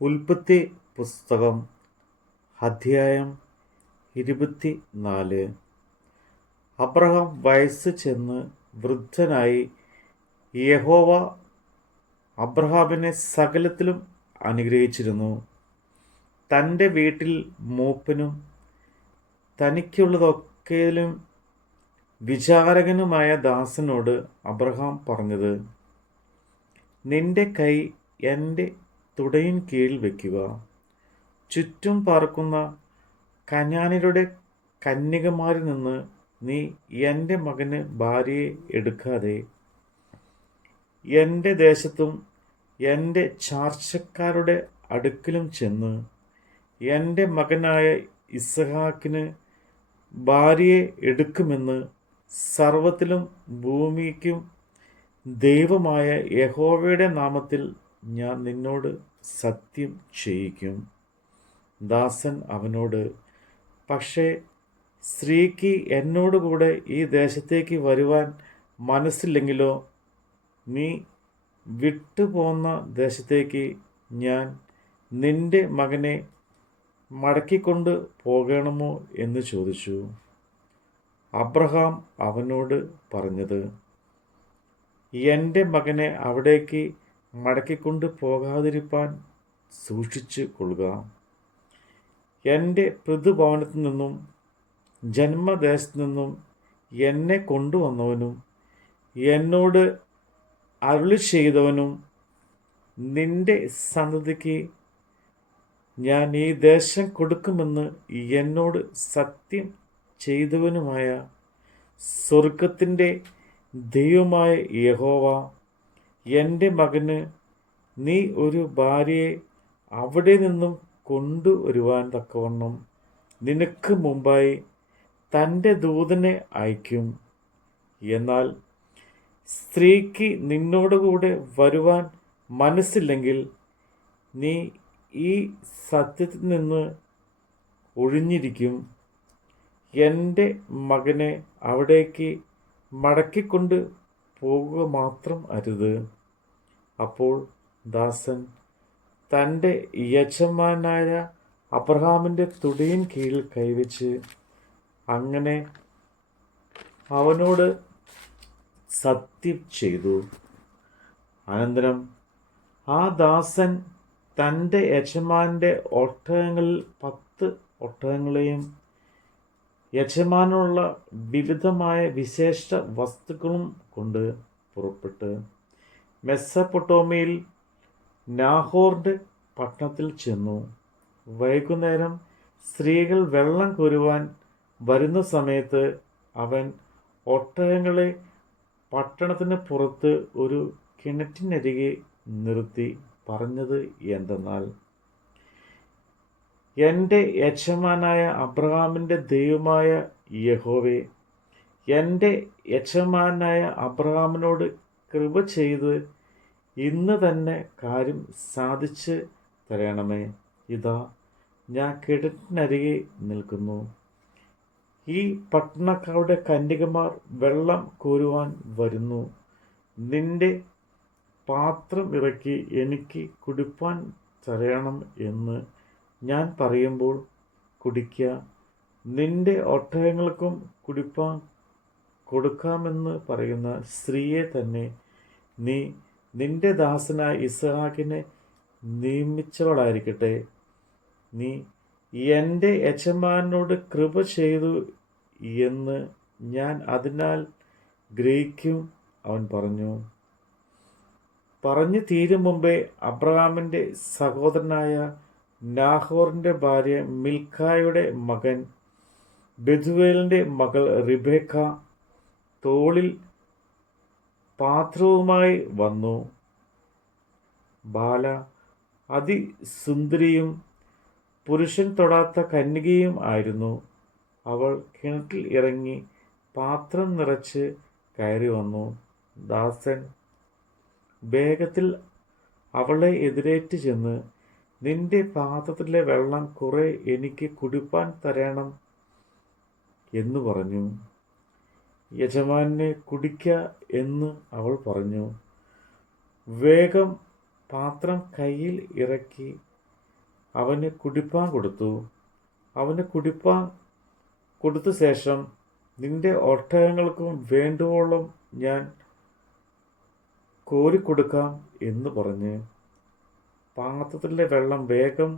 ഉൽപ്പത്തി പുസ്തകം അധ്യായം 24. അബ്രഹാം വയസ്സ് ചെന്ന് വൃദ്ധനായി. യഹോവ അബ്രഹാമിനെ സകലത്തിലും അനുഗ്രഹിച്ചിരുന്നു. തൻ്റെ വീട്ടിൽ മൂപ്പനും തനിക്കുള്ളതൊക്കെയിലും വിചാരകനുമായ ദാസനോട് അബ്രഹാം പറഞ്ഞത്, നിന്റെ കൈ എൻ്റെ തുടയിൻ കീഴിൽ വയ്ക്കുക. ചുറ്റും പാർക്കുന്ന കനാന്യരുടെ കന്യകമാരിൽ നിന്ന് നീ എൻ്റെ മകന് ഭാര്യയെ എടുക്കാതെ എൻ്റെ ദേശത്തും എൻ്റെ ചാർച്ചക്കാരുടെ അടുക്കലും ചെന്ന് എൻ്റെ മകനായ ഇസ്ഹാക്കിന് ഭാര്യയെ എടുക്കുമെന്ന് സർവ്വത്തിലും ഭൂമിക്കും ദൈവമായ യഹോവയുടെ നാമത്തിൽ ഞാൻ നിന്നോട് സത്യം ചെയ്യിക്കും. ദാസൻ അവനോട്, പക്ഷേ സ്ത്രീക്ക് എന്നോടുകൂടെ ഈ ദേശത്തേക്ക് വരുവാൻ മനസ്സില്ലെങ്കിലോ? നീ വിട്ടുപോന്ന ദേശത്തേക്ക് ഞാൻ നിന്റെ മകനെ മടക്കിക്കൊണ്ട് പോകണമോ എന്ന് ചോദിച്ചു. അബ്രഹാം അവനോട് പറഞ്ഞത്, എൻ്റെ മകനെ അവിടേക്ക് മടക്കിക്കൊണ്ട് പോകാതിരിപ്പാൻ സൂക്ഷിച്ചു കൊള്ളുക. എൻ്റെ പിതൃഭവനത്തിൽ നിന്നും ജന്മദേശത്തു നിന്നും എന്നെ കൊണ്ടുവന്നവനും എന്നോട് അരുളി ചെയ്തവനും നിന്റെ സന്തതിക്ക് ഞാൻ ഈ ദേശം കൊടുക്കുമെന്ന് എന്നോട് സത്യം ചെയ്തവനുമായ സ്വർഗത്തിൻ്റെ ദൈവമായ യഹോവ എൻ്റെ മകന് നീ ഒരു ഭാര്യയെ അവിടെ നിന്നും കൊണ്ടുവരുവാൻ തക്കവണ്ണം നിനക്ക് മുമ്പായി തൻ്റെ ദൂതനെ അയക്കും. എന്നാൽ സ്ത്രീക്ക് നിന്നോടുകൂടെ വരുവാൻ മനസ്സില്ലെങ്കിൽ നീ ഈ സത്യത്തിൽ നിന്ന് ഒഴിഞ്ഞിരിക്കും. എൻ്റെ മകനെ അവിടേക്ക് മടക്കിക്കൊണ്ട് പോകുക മാത്രം അരുത്. അപ്പോൾ ദാസൻ തൻ്റെ യജമാനായ അബ്രഹാമിൻ്റെ തുടയിൻ കീഴിൽ കൈവച്ച് അങ്ങനെ അവനോട് സത്യം ചെയ്തു. അനന്തരം ആ ദാസൻ തൻ്റെ യജമാൻ്റെ ഒട്ടകങ്ങളിൽ 10 ഒട്ടകങ്ങളെയും യജമാനുള്ള വിവിധമായ വിശേഷ വസ്തുക്കളും കൊണ്ട് പുറപ്പെട്ട് മെസ്സപ്പൊട്ടോമിയയിൽ നാഹോറിൻ്റെ പട്ടണത്തിൽ ചെന്നു. വൈകുന്നേരം സ്ത്രീകൾ വെള്ളം കോരുവാൻ വരുന്ന സമയത്ത് അവൻ ഒട്ടകങ്ങളെ പട്ടണത്തിന് പുറത്ത് ഒരു കിണറ്റിനരികെ നിർത്തി പറഞ്ഞത് എന്തെന്നാൽ, എൻ്റെ യജമാനായ അബ്രഹാമിൻ്റെ ദൈവമായ യഹോവേ, എൻ്റെ യജമാനായ അബ്രഹാമിനോട് കൃപ ചെയ്ത് ഇന്ന് തന്നെ കാര്യം സാധിച്ച് തരണമേ. ഇതാ ഞാൻ കിണറ്റിനരികെ നിൽക്കുന്നു. ഈ പട്ടണക്കാരുടെ കന്യകമാർ വെള്ളം കോരുവാൻ വരുന്നു. നിന്റെ പാത്രം ഇറക്കി എനിക്ക് കുടിപ്പാൻ തരണം എന്ന് ഞാൻ പറയുമ്പോൾ കുടിക്കുക. നിന്റെ ഒട്ടകങ്ങൾക്കും കുടിപ്പാൻ കൊടുക്കാമെന്ന് പറയുന്ന സ്ത്രീയെ തന്നെ നീ നിന്റെ ദാസനായ ഇസ്ഹാക്കിനെ നിയമിച്ചവളായിരിക്കട്ടെ. നീ എൻ്റെ യജമാനോട് കൃപ ചെയ്തു എന്ന് ഞാൻ അതിനാൽ ഗ്രഹിക്കും. അവൻ പറഞ്ഞു തീരും മുമ്പേ അബ്രഹാമിൻ്റെ സഹോദരനായ നാഹോറിൻ്റെ ഭാര്യ മിൽക്കായുടെ മകൻ ബെഥുവേലിൻ്റെ മകൾ റിബേക്ക തോളിൽ പാത്രവുമായി വന്നു. ബാല അതിസുന്ദരിയും പുരുഷൻ തൊടാത്ത കന്യകയും ആയിരുന്നു. അവൾ കിണറ്റിൽ ഇറങ്ങി പാത്രം നിറച്ച് കയറി വന്നു. ദാസൻ വേഗത്തിൽ അവളെ എതിരേറ്റ് ചെന്ന്, നിന്റെ പാത്രത്തിലെ വെള്ളം കുറെ എനിക്ക് കുടിപ്പാൻ തരണം എന്ന് പറഞ്ഞു. യജമാനെ കുടിക്ക എന്ന് അവൾ പറഞ്ഞു. വേഗം പാത്രം കയ്യിൽ ഇറക്കി അവന് കുടിപ്പാൻ കൊടുത്തു. അവന് കുടിപ്പാൻ കൊടുത്ത ശേഷം, നിന്റെ ഒട്ടകങ്ങൾക്കും വേണ്ടുവോളം ഞാൻ കോരിക്കൊടുക്കാം എന്ന് പറഞ്ഞ് പാത്രത്തിലെ വെള്ളം വേഗം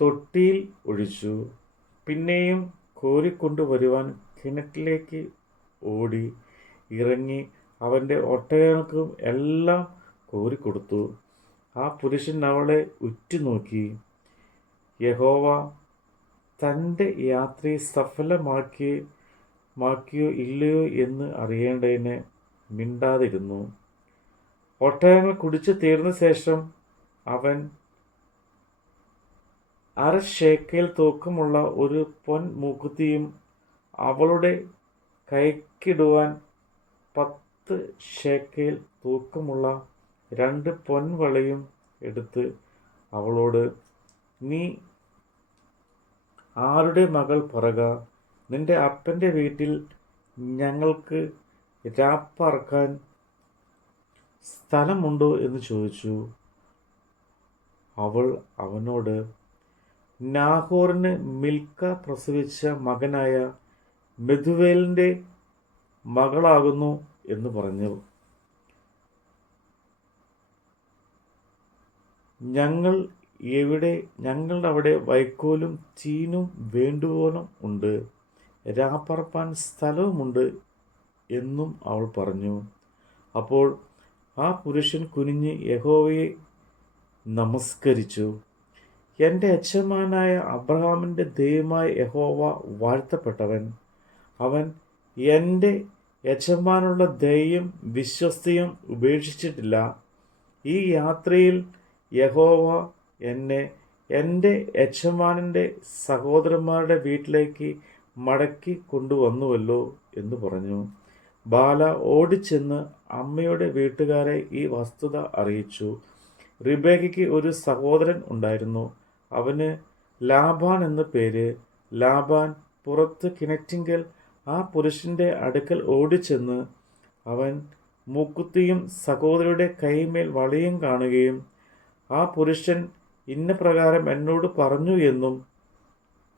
തൊട്ടിയിൽ ഒഴിച്ചു. പിന്നെയും കോരിക്കൊണ്ടുവരുവാൻ കിണറ്റിലേക്ക് ഓടി ഇറങ്ങി അവൻ്റെ ഒട്ടകങ്ങൾക്കും എല്ലാം കോരിക്കൊടുത്തു. ആ പുരുഷൻ അവളെ ഉറ്റുനോക്കി. യഹോവ തൻ്റെ യാത്രയെ സഫലമാക്കിയോ ഇല്ലയോ എന്ന് അറിയേണ്ടതിന് മിണ്ടാതിരുന്നു. ഒട്ടകങ്ങൾ കുടിച്ചു തീർന്ന ശേഷം അവൻ 1/2 ശേക്കെൽ തൂക്കമുള്ള ഒരു പൊൻമൂക്കുത്തിയും അവളുടെ കൈക്കിടുവാൻ 10 ശേക്കെൽ തൂക്കമുള്ള 2 പൊൻവളയും എടുത്ത് അവളോട്, നീ ആരുടെ മകൾ പറക, നിന്റെ അപ്പൻ്റെ വീട്ടിൽ ഞങ്ങൾക്ക് രാപ്പാർക്കാൻ സ്ഥലമുണ്ടോ എന്ന് ചോദിച്ചു. അവൾ അവനോട്, നാഹോറിന് മിൽക്ക പ്രസവിച്ച മകനായ മെഥുവേലിൻ്റെ മകളാകുന്നു എന്ന് പറഞ്ഞു. ഞങ്ങളുടെ അവിടെ വൈക്കോലും ചീനും വേണ്ടുവോളം ഉണ്ട്, രാപ്പാർപ്പാൻ സ്ഥലവുമുണ്ട് എന്നും അവൾ പറഞ്ഞു. അപ്പോൾ ആ പുരുഷൻ കുനിഞ്ഞ് യഹോവയെ നമസ്കരിച്ചു. എൻ്റെ യജമാനായ അബ്രഹാമിൻ്റെ ദൈവമായ യഹോവ വാഴ്ത്തപ്പെട്ടവൻ. അവൻ എൻ്റെ യജമാനുള്ള ദയയും വിശ്വസ്തയും ഉപേക്ഷിച്ചിട്ടില്ല. ഈ യാത്രയിൽ യഹോവ എന്നെ എൻ്റെ യജമാനൻ്റെ സഹോദരന്മാരുടെ വീട്ടിലേക്ക് മടക്കി കൊണ്ടുവന്നുവല്ലോ എന്ന് പറഞ്ഞു. ബാല ഓടിച്ചെന്ന് അമ്മയുടെ വീട്ടുകാരെ ഈ വസ്തുത അറിയിച്ചു. റിബേക്കയ്ക്ക് ഒരു സഹോദരൻ ഉണ്ടായിരുന്നു. അവന് ലാബാൻ എന്ന് പേര്. ലാബാൻ പുറത്ത് കിണറ്റിങ്കൽ ആ പുരുഷൻ്റെ അടുക്കൽ ഓടിച്ചെന്ന് അവൻ മൂക്കുത്തിയും സഹോദരിയുടെ കൈമേൽ വളയും കാണുകയും, ആ പുരുഷൻ ഇന്ന പ്രകാരം എന്നോട് പറഞ്ഞു എന്നും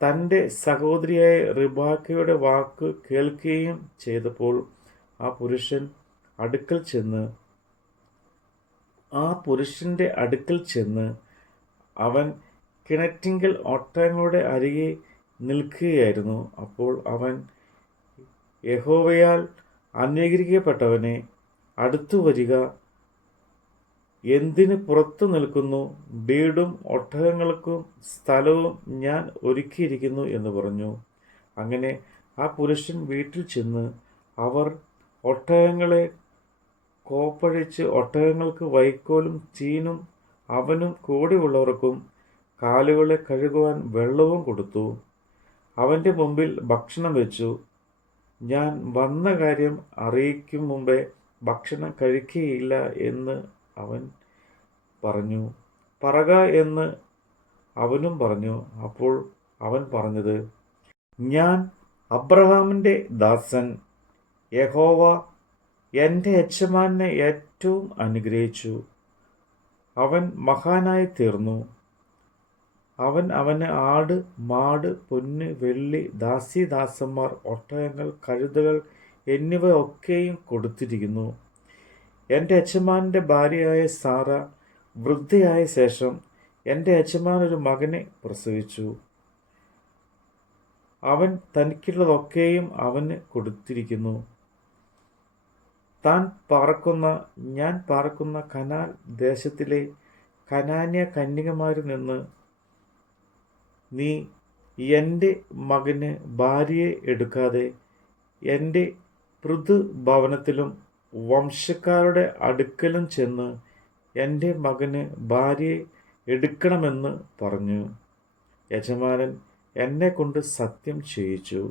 തൻ്റെ സഹോദരിയായ റിബാക്കയുടെ വാക്ക് കേൾക്കുകയും ചെയ്തപ്പോൾ ആ പുരുഷൻ്റെ അടുക്കൽ ചെന്ന് അവൻ കിണറ്റിങ്കൽ ഒട്ടകങ്ങളുടെ അരികെ നിൽക്കുകയായിരുന്നു. അപ്പോൾ അവൻ, യഹോവയാൽ അനുഗ്രഹിക്കപ്പെട്ടവനെ, അടുത്തു വരിക, എന്തിന് പുറത്തു നിൽക്കുന്നു? വീടും ഒട്ടകങ്ങൾക്കും സ്ഥലവും ഞാൻ ഒരുക്കിയിരിക്കുന്നു എന്ന് പറഞ്ഞു. അങ്ങനെ ആ പുരുഷൻ വീട്ടിൽ ചെന്ന് അവർ ഒട്ടകങ്ങളെ കോപ്പഴിച്ച് ഒട്ടകങ്ങൾക്ക് വൈക്കോലും ചീനും അവനും കൂടെയുള്ളവർക്കും കാലുകളെ കഴുകുവാൻ വെള്ളവും കൊടുത്തു. അവൻ്റെ മുമ്പിൽ ഭക്ഷണം വെച്ചു. ഞാൻ വന്ന കാര്യം അറിയിക്കും മുമ്പേ ഭക്ഷണം കഴിക്കുകയില്ല എന്ന് അവൻ പറഞ്ഞു. പറക എന്ന് അവനും പറഞ്ഞു. അപ്പോൾ അവൻ പറഞ്ഞത്, ഞാൻ അബ്രഹാമിൻ്റെ ദാസൻ. യഹോവ എൻ്റെ യജമാനെ ഏറ്റവും അനുഗ്രഹിച്ചു. അവൻ മഹാനായി തീർന്നു. അവന് ആട്, മാട്, പൊന്ന്, വെള്ളി, ദാസീദാസന്മാർ, ഒട്ടകങ്ങൾ, കഴുതകൾ എന്നിവ ഒക്കെയും കൊടുത്തിരിക്കുന്നു. എൻ്റെ യജമാനൻ്റെ ഭാര്യയായ സാറ വൃദ്ധയായ ശേഷം എൻ്റെ യജമാൻ ഒരു മകനെ പ്രസവിച്ചു. അവൻ തനിക്കുള്ളതൊക്കെയും അവന് കൊടുത്തിരിക്കുന്നു. ഞാൻ പാർക്കുന്ന കനാൻ ദേശത്തിലെ കനാന്യ കന്യകമാരിൽ നിന്ന് നീ എൻ്റെ മകന് ഭാര്യയെ എടുക്കാതെ എൻ്റെ പൃഥുഭവനത്തിലും വംശക്കാരുടെ അടുക്കലും ചെന്ന് എൻ്റെ മകന് ഭാര്യയെ എടുക്കണമെന്ന് പറഞ്ഞു. യജമാനൻ എന്നെ കൊണ്ട് സത്യം ചെയ്യിച്ചു.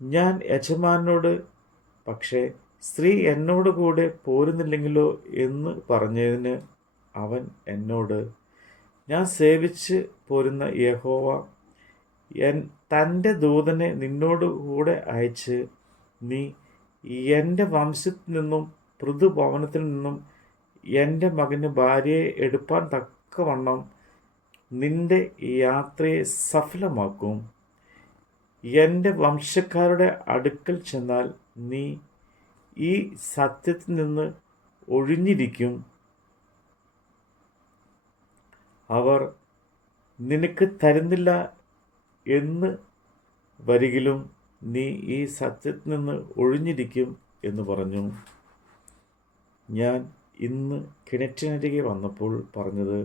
ഞാൻ യജമാനോട്, പക്ഷേ സ്ത്രീ എന്നോട് കൂടെ പോരുന്നില്ലെങ്കിലോ എന്ന് പറഞ്ഞതിന് അവൻ എന്നോട്, ഞാൻ സേവിച്ച് പോരുന്ന യഹോവ തൻ്റെ ദൂതനെ നിന്നോട് കൂടെ അയച്ച് നീ എൻ്റെ വംശത്തിൽ നിന്നും പൃഥുഭവനത്തിൽ നിന്നും എൻ്റെ മകന് ഭാര്യയെ എടുപ്പാൻ തക്കവണ്ണം നിന്റെ യാത്രയെ സഫലമാക്കും. എൻ്റെ വംശക്കാരുടെ അടുക്കൽ ചെന്നാൽ നീ ഈ സത്യത്തിൽ നിന്ന് ഒഴിഞ്ഞിരിക്കും. അവർ നിനക്ക് തരുന്നില്ല എന്ന് വരികിലും നീ ഈ സത്യത്തിൽ നിന്ന് ഒഴിഞ്ഞിരിക്കും എന്ന് പറഞ്ഞു. ഞാൻ ഇന്ന് കിണറ്റിനരികെ വന്നപ്പോൾ പറഞ്ഞത്,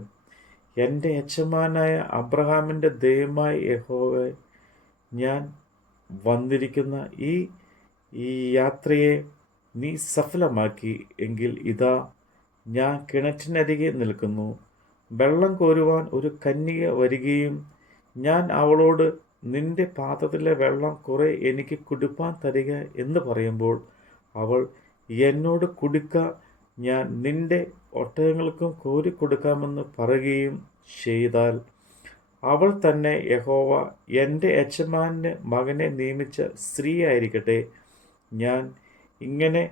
എൻ്റെ യജമാനായ അബ്രഹാമിൻ്റെ ദൈവമായ യഹോവേ, ഞാൻ വന്നിരിക്കുന്ന ഈ യാത്രയെ നീ സഫലമാക്കി എങ്കിൽ ഇതാ ഞാൻ കിണറ്റിനരികെ നിൽക്കുന്നു. വെള്ളം കോരുവാൻ ഒരു കന്യക വരികയും ഞാൻ അവളോട് നിന്റെ പാത്രത്തിലെ വെള്ളം കുറെ എനിക്ക് കുടിപ്പാൻ തരിക എന്ന് പറയുമ്പോൾ അവൾ എന്നോട് കുടിക്ക, ഞാൻ നിന്റെ ഒട്ടകങ്ങൾക്കും കോരിക്കൊടുക്കാമെന്ന് പറയുകയും ചെയ്താൽ അവൾ തന്നെ യഹോവ എൻ്റെ യജമാനന് മകനെ നിയമിച്ച സ്ത്രീ ആയിരിക്കട്ടെ. ഞാൻ ഇങ്ങനെ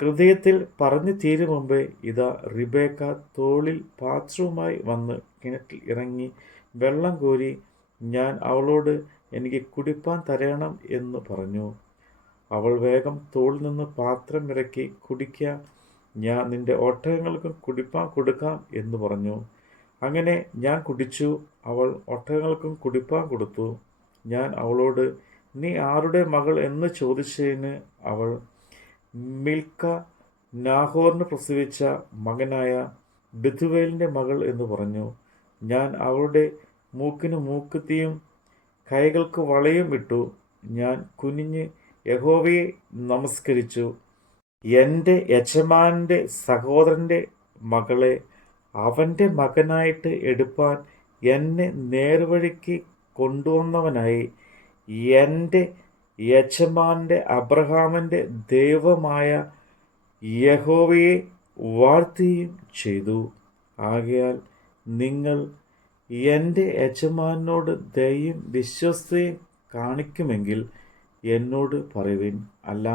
ഹൃദയത്തിൽ പറഞ്ഞു തീരും മുമ്പേ ഇതാ റിബേക്ക തോളിൽ പാത്രവുമായി വന്ന് കിണറ്റിൽ ഇറങ്ങി വെള്ളം കോരി ഞാൻ അവളോട് എനിക്ക് കുടിപ്പാൻ തരണം എന്ന് പറഞ്ഞു. അവൾ വേഗം തോളിൽ നിന്ന് പാത്രം ഇറക്കി, കുടിക്ക, ഞാൻ നിന്റെ ഒട്ടകങ്ങൾക്കും കുടിപ്പാൻ കൊടുക്കാം എന്ന് പറഞ്ഞു. അങ്ങനെ ഞാൻ കുടിച്ചു. അവൾ ഒട്ടകങ്ങൾക്കും കുടിപ്പാൻ കൊടുത്തു. ഞാൻ അവളോട് നീ ആരുടെ മകൾ എന്ന് ചോദിച്ചതിന് അവൾ മിൽക്ക നാഹോറിന് പ്രസവിച്ച മകനായ ബെഥുവേലിൻ്റെ മകൾ എന്ന് പറഞ്ഞു. ഞാൻ അവളുടെ മൂക്കിന് മൂക്കുത്തിയും കൈകൾക്ക് വളയും ഇട്ടു. ഞാൻ കുനിഞ്ഞ് യഹോവയെ നമസ്കരിച്ചു. എൻ്റെ യജമാനൻ്റെ സഹോദരൻ്റെ മകളെ അവൻ്റെ മകനായിട്ട് എടുപ്പാൻ എന്നെ നേർവഴിക്ക് കൊണ്ടുവന്നവനായി എൻ്റെ യജമാനൻ്റെ അബ്രഹാമിൻ്റെ ദൈവമായ യഹോവയെ വാഴ്ത്തുകയും ചെയ്തു. ആകയാൽ നിങ്ങൾ എൻ്റെ യജമാനോട് ദയയും വിശ്വസ്തയും കാണിക്കുമെങ്കിൽ എന്നോട് പറയുവിൻ, അല്ല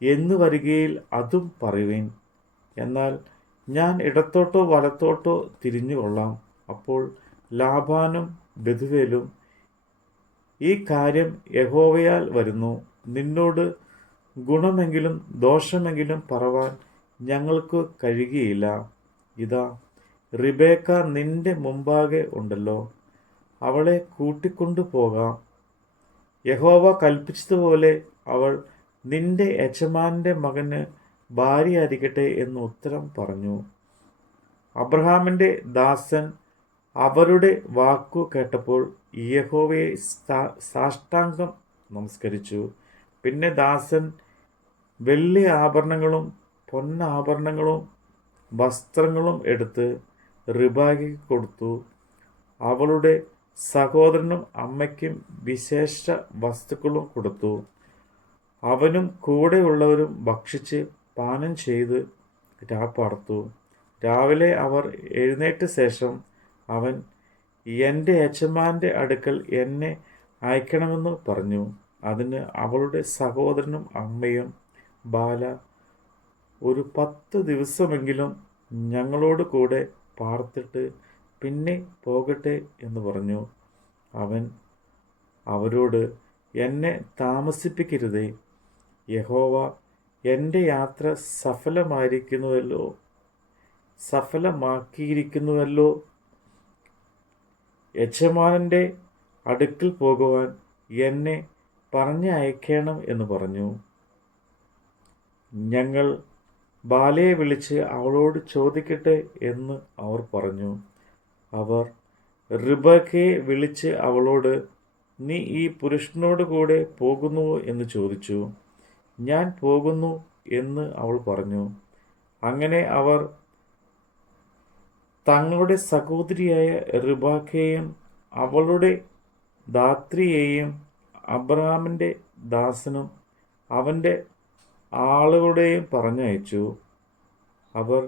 എന്ന് വരികയിൽ അതും പറയുവിൻ. എന്നാൽ ഞാൻ ഇടത്തോട്ടോ വലത്തോട്ടോ തിരിഞ്ഞുകൊള്ളാം. അപ്പോൾ ലാബാനും ബെഥുവേലും ഈ കാര്യം യഹോവയാൽ വരുന്നു, നിന്നോട് ഗുണമെങ്കിലും ദോഷമെങ്കിലും പറവാൻ ഞങ്ങൾക്ക് കഴിയുകയില്ല. ഇതാ റിബേക്ക നിന്റെ മുമ്പാകെ ഉണ്ടല്ലോ, അവളെ കൂട്ടിക്കൊണ്ടു പോകാം. യഹോവ കൽപ്പിച്ചതുപോലെ അവൾ നിന്റെ യജമാനൻ്റെ മകന് ഭാര്യയായിരിക്കട്ടെ എന്ന് ഉത്തരം പറഞ്ഞു. അബ്രഹാമിൻ്റെ ദാസൻ അവരുടെ വാക്കു കേട്ടപ്പോൾ യഹോവയെ സാഷ്ടാംഗം നമസ്കരിച്ചു. പിന്നെ ദാസൻ വെള്ളി ആഭരണങ്ങളും പൊന്നാഭരണങ്ങളും വസ്ത്രങ്ങളും എടുത്ത് റിബേക്കയ്ക്ക് കൊടുത്തു. അവളുടെ സഹോദരനും അമ്മയ്ക്കും വിശേഷ വസ്തുക്കളും കൊടുത്തു. അവനും കൂടെയുള്ളവരും ഭക്ഷിച്ച് പാനം ചെയ്ത് രാപ്പാർത്തു. രാവിലെ അവർ എഴുന്നേറ്റ ശേഷം അവൻ എൻ്റെ യജമാനൻ്റെ അടുക്കൽ എന്നെ അയക്കണമെന്ന് പറഞ്ഞു. അതിന് അവളുടെ സഹോദരനും അമ്മയും, ബാല, ഒരു 10 ദിവസമെങ്കിലും ഞങ്ങളോട് കൂടെ പാർത്തിട്ട് പിന്നെ പോകട്ടെ എന്ന് പറഞ്ഞു. അവൻ അവരോട്, എന്നെ താമസിപ്പിക്കരുതേ, യഹോവ എൻ്റെ യാത്ര സഫലമാക്കിയിരിക്കുന്നുവല്ലോ. യജമാനൻ്റെ അടുക്കൽ പോകുവാൻ എന്നെ പറഞ്ഞയക്കണം എന്ന് പറഞ്ഞു. ഞങ്ങൾ ബാലയെ വിളിച്ച് അവളോട് ചോദിക്കട്ടെ എന്ന് അവർ പറഞ്ഞു. അവർ റിബേക്കയെ വിളിച്ച് അവളോട്, നീ ഈ പുരുഷനോട് കൂടെ പോകുന്നുവോ എന്ന് ചോദിച്ചു. ഞാൻ പോകുന്നു എന്ന് അവൾ പറഞ്ഞു. അങ്ങനെ അവർ തങ്ങളുടെ സഹോദരിയായ റിബേക്കയെയും അവളുടെ ധാത്രിയെയും അബ്രഹാമിൻ്റെ ദാസനും അവൻ്റെ ആളുകളുടെയും പറഞ്ഞയച്ചു. അവർ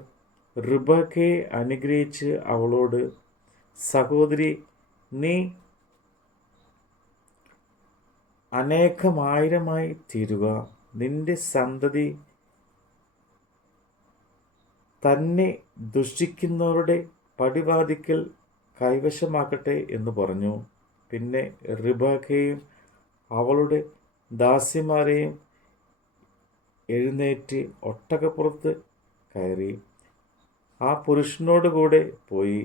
റിബേക്കയെ അനുഗ്രഹിച്ച് അവളോട്, സഹോദരി, നീ അനേകമായിരമായി തീരുക, നിന്റെ സന്തതി തന്നെ ദുഷിക്കുന്നവരുടെ പടിവാതിക്കൽ കൈവശമാക്കട്ടെ എന്ന് പറഞ്ഞു. പിന്നെ റിബേക്കയും അവളുടെ ദാസിമാരെയും എഴുന്നേറ്റ് ഒട്ടകപ്പുറത്ത് കയറി ആ പുരുഷനോട് കൂടെ പോയി.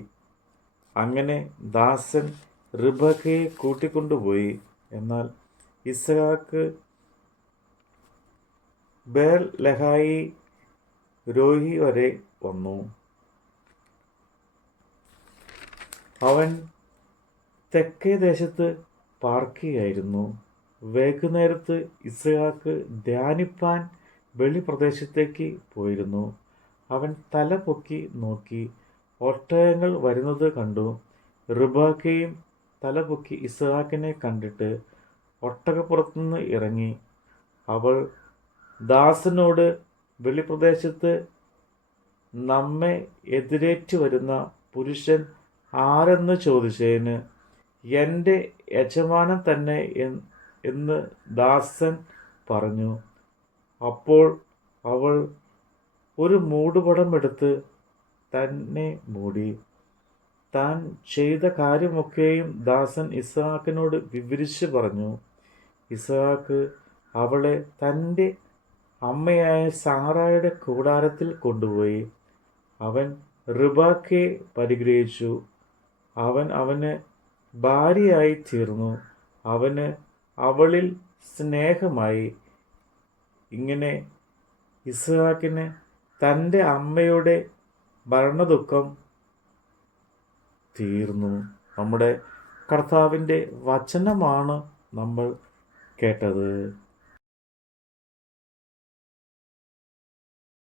അങ്ങനെ ദാസൻ റിബേക്കയെ കൂട്ടിക്കൊണ്ടുപോയി. എന്നാൽ ഇസ്ഹാക്ക് ബേർലഹായി രോഹി വരെ വന്നു. അവൻ തെക്കേ ദേശത്ത് പാർക്കുകയായിരുന്നു. വൈകുന്നേരത്ത് ഇസ്ഹാക്ക് ധ്യാനിപ്പാൻ വെളിപ്രദേശത്തേക്ക് പോയിരുന്നു. അവൻ തല പൊക്കി നോക്കി, ഒട്ടകങ്ങൾ വരുന്നത് കണ്ടു. റിബേക്കയും തല പൊക്കി ഇസ്ഹാക്കിനെ കണ്ടിട്ട് ഒട്ടകപ്പുറത്തുനിന്ന് ഇറങ്ങി. അവൾ ദാസനോട്, വെളിപ്രദേശത്ത് നമ്മെ എതിരേറ്റു വരുന്ന പുരുഷൻ ആരെന്ന് ചോദിച്ചതിന്, എൻ്റെ യജമാനൻ തന്നെ എന്ന് ദാസൻ പറഞ്ഞു. അപ്പോൾ അവൾ ഒരു മൂടുപടം എടുത്ത് തന്നെ മൂടി. താൻ ചെയ്ത കാര്യമൊക്കെയും ദാസൻ ഇസ്ഹാക്കിനോട് വിവരിച്ചു പറഞ്ഞു. ഇസ്ഹാക്ക് അവളെ തൻ്റെ അമ്മയായ സാറായുടെ കൂടാരത്തിൽ കൊണ്ടുപോയി. അവൻ റിബേക്കയെ പരിഗ്രഹിച്ചു. അവൻ അവന് ഭാര്യയായി തീർന്നു. അവന് അവളിൽ സ്നേഹമായി. ഇങ്ങനെ ഇസ്ഹാക്കിന് തൻ്റെ അമ്മയുടെ മരണദുഃഖം തീർന്നു. നമ്മുടെ കർത്താവിൻ്റെ വചനമാണ് നമ്മൾ കേട്ടത്.